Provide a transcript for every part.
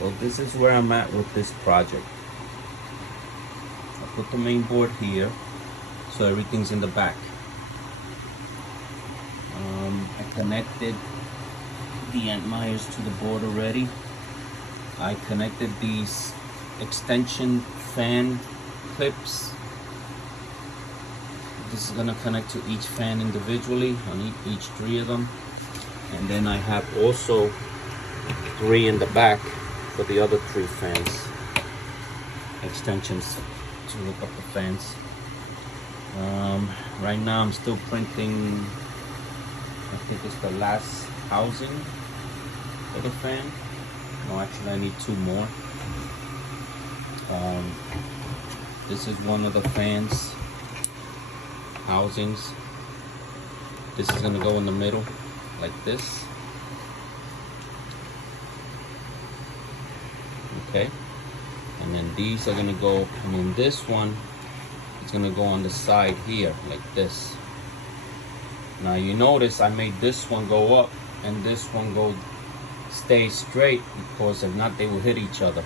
So this is where I'm at with this project. I put the main board here, so everything's in the back. I connected the Antminers to the board already. I connected these extension fan clips. This is gonna connect to each fan individually on each 3 of them. And then I have also 3 in the back for the other 3 fans. Extensions to hook up the fans. Right now I'm still printing, I think it's the last housing for the fan. No, actually I need 2 more. This is one of the fans housings. This is gonna go in the middle like this. Okay, and then these are gonna go, this one is gonna go on the side here like this. Now you notice I made this one go up and this one stay straight, because if not they will hit each other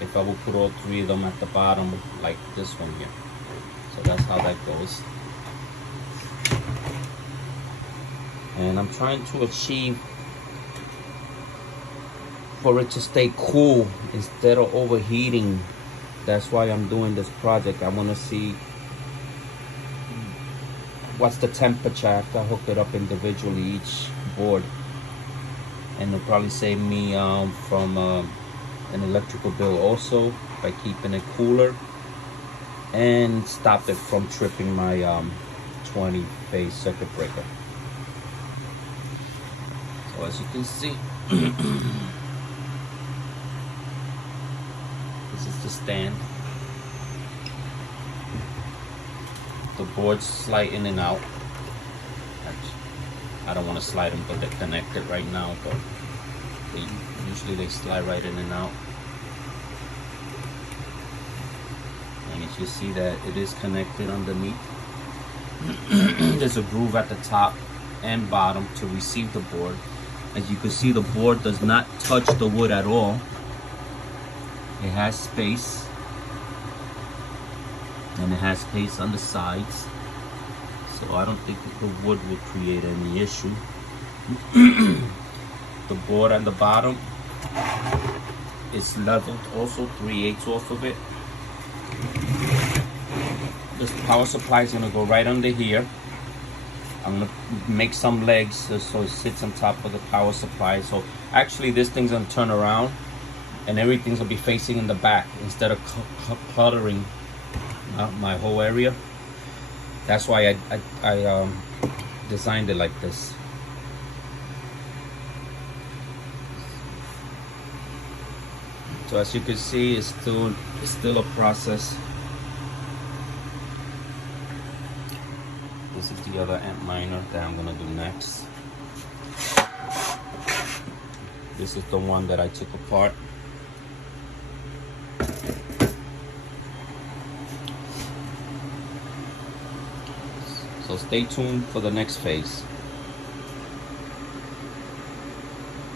if I will put all 3 of them at the bottom like this one here. So that's how that goes. And I'm trying to achieve for it to stay cool instead of overheating. That's why I'm doing this project. I want to see what's the temperature after I hook it up individually, each board. And it'll probably save me from an electrical bill also by keeping it cooler, and stop it from tripping my 20 phase circuit breaker. So as you can see, this is the stand. The boards slide in and out. I don't want to slide them, but they're connected right now, but usually they slide right in and out. And as you see that it is connected underneath. There's a groove at the top and bottom to receive the board. As you can see, the board does not touch the wood at all. It has space, and it has space on the sides, so I don't think the wood will create any issue. The board on the bottom is leveled also 3/8 off of it. This power supply is going to go right under here. I'm going to make some legs so it sits on top of the power supply. So actually this thing's going to turn around and everything's going to be facing in the back instead of cluttering my whole area. That's why I designed it like this. So as you can see, it's still a process. This is the other Antminer that I'm gonna do next. This is the one that I took apart. So stay tuned for the next phase.